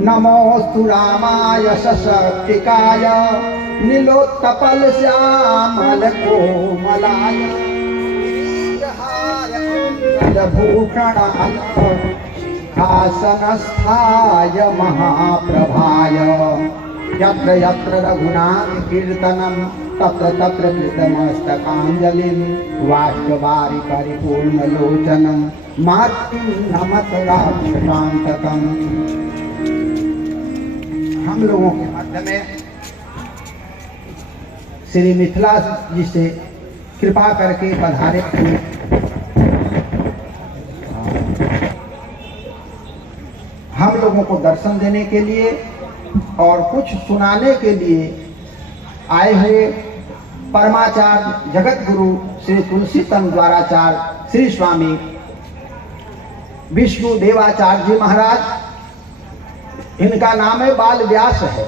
नमोस्तु रामाय सशक्तिकाय नीलोत्पल श्यामल कोमलाय भूषणाय सिंहासनस्थाय महाप्रभाय यत्र यत्र रघुनाथ कीर्तनं तत्र तत्र कृतमस्तकाञ्जलिं वाष्पवारि परिपूर्णलोचनं मातृं नमत राक्षसान्तकम्। हम लोगों के मध्य में श्री मिथिला जी से कृपा करके पधारे हुए हम लोगों को दर्शन देने के लिए और कुछ सुनाने के लिए आए हुए परमाचार्य जगत गुरु श्री तुलसी तन द्वाराचार्य श्री स्वामी विष्णु देवाचार्य जी महाराज। इनका नाम है बाल व्यास है।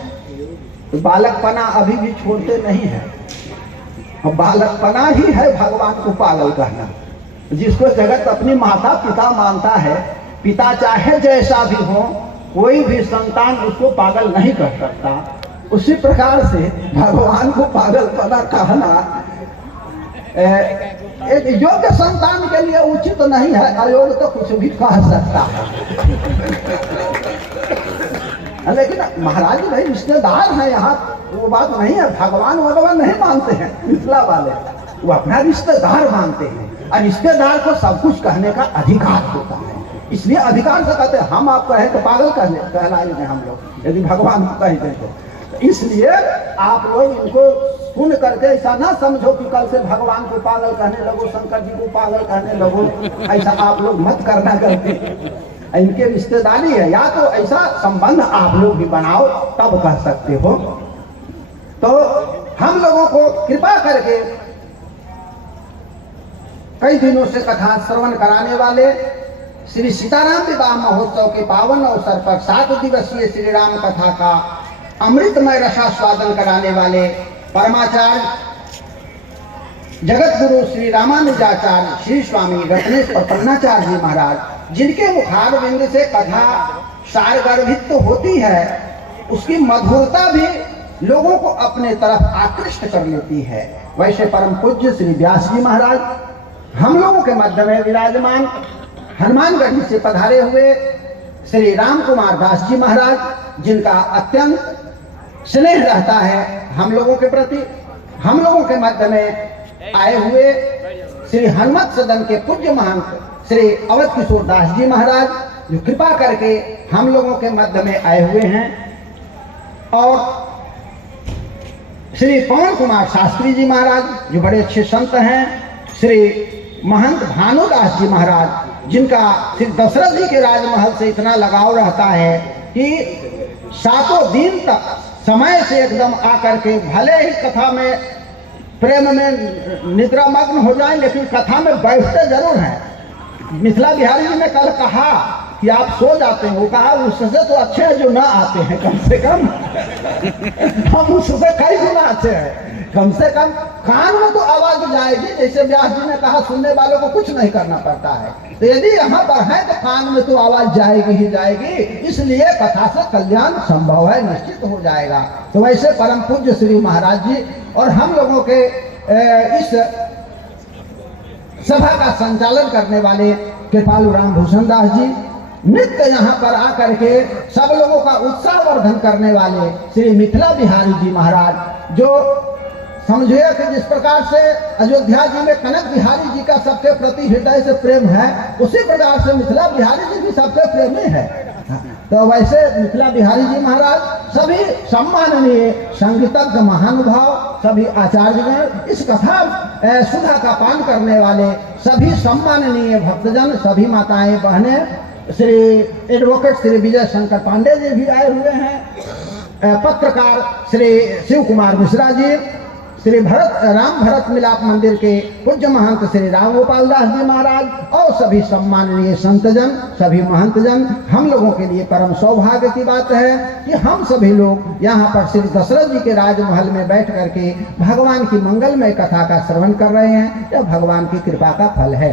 तो बालकपना अभी भी छोड़ते नहीं है। और बालकपना ही है भगवान को पागल कहना। जिसको जगत अपनी माता पिता मानता है, पिता चाहे जैसा भी हो, कोई भी संतान उसको पागल नहीं कर सकता। उसी प्रकार से भगवान को पागलपना कहना एक योग्य संतान के लिए उचित नहीं है। अयोग्य तो कुछ भी कह सकता है। लेकिन महाराज भाई रिश्तेदार हैं यहाँ, वो बात नहीं है। भगवान नहीं मानते हैं मिथिला वाले, वो अपना रिश्तेदार मानते हैं। और रिश्तेदार को सब कुछ कहने का अधिकार होता है, इसलिए अधिकार से कहते हैं। हम आप कहें तो पागल कहलाएंगे हम लोग, यदि भगवान को कह दें तो। इसलिए आप लोग इनको सुन करके ऐसा ना समझो कि कल से भगवान को पागल कहने लगो, शंकर जी को पागल कहने लगो। ऐसा आप लोग मत करना गलती। इनके रिश्तेदारी है, या तो ऐसा संबंध आप लोग भी बनाओ तब कह सकते हो। तो हम लोगों को कृपा करके कई दिनों से कथा श्रवण कराने वाले श्री सीताराम विवाह महोत्सव के पावन अवसर पर 7 दिवसीय श्री राम कथा का अमृतमय रसास्वादन कराने वाले परमाचार्य जगत गुरु श्री रामानुजाचार्य श्री स्वामी रत्नेश्वर प्रपन्नाचार्य जी महाराज, जिनके मुखारविंद से कथा सारगर्भित तो होती है, उसकी मधुरता भी लोगों को अपने तरफ आकृष्ट कर लेती है। वैसे परम पूज्य श्री व्यास जी महाराज हम लोगों के मध्य में विराजमान हनुमानगढ़ से पधारे हुए श्री राम कुमार दास जी महाराज, जिनका अत्यंत स्नेह रहता है हम लोगों के प्रति। हम लोगों के मध्य में आए हुए श्री हनुमत सदन के पूज्य महंत श्री अवध किशोर दास जी महाराज, जो कृपा करके हम लोगों के मध्य में आए हुए हैं। और श्री पवन कुमार शास्त्री जी महाराज, जो बड़े अच्छे संत हैं। श्री महंत भानुदास जी महाराज, जिनका श्री दशरथ जी के राजमहल से इतना लगाव रहता है कि 7 दिन तक समय से एकदम आकर के भले ही कथा में प्रेम में निद्रा मग्न हो जाए, लेकिन कथा में बैठते जरूर हैं। मिथिला बिहारी जी ने कल कहा कि आप सो जाते हैं, वो कहा उससे तो अच्छे हैं जो ना आते हैं। कम से कम हम उससे कई गुना अच्छे हैं। कम से कम कान में तो आवाज जाएगी। जैसे व्यास जी ने कहा सुनने वालों को कुछ नहीं करना पड़ता है, तो यदि यहाँ पर है तो कान में तो आवाज जाएगी ही जाएगी। इसलिए कथा से कल्याण संभव है, निश्चित हो जाएगा। तो वैसे परम पूज्य श्री महाराज जी और हम लोगों के इस सभा का संचालन करने वाले कृपालु राम भूषण दास जी, नित्य यहाँ पर आकर के सब लोगों का उत्साह वर्धन करने वाले श्री मिथिला बिहारी जी महाराज, जो समझिए कि जिस प्रकार से अयोध्या जी में कनक बिहारी जी का सबके प्रति हृदय से प्रेम है, उसी प्रकार से मिथिला बिहारी जी भी सबके प्रेमी है। तो वैसे मिथिला बिहारी जी महाराज सभी सम्माननीय संगीतज्ञ महानुभाव, सभी आचार्यगण, इस कथा सुधा का पान करने वाले सभी सम्माननीय भक्तजन, सभी माताएं बहनें, श्री एडवोकेट श्री विजय शंकर पांडे जी भी आए हुए हैं, पत्रकार श्री शिव कुमार मिश्रा जी, श्री राम भरत मिलाप मंदिर के पूज्य महंत श्री राम गोपाल दास जी महाराज और सभी सम्माननीय संतजन, सभी महंतजन। हम लोगों के लिए परम सौभाग्य की बात है कि हम सभी लोग यहाँ पर श्री दशरथ जी के राजमहल में बैठ करके भगवान की मंगलमय कथा का श्रवण कर रहे हैं। यह भगवान की कृपा का फल है।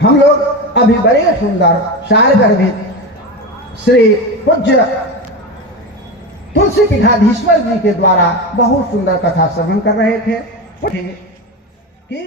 हम लोग अभी बड़े सुंदर सारगर्भित श्री पूज्य मुंशी पीठाधीश्वर जी के द्वारा बहुत सुंदर कथा श्रवण कर रहे थे कि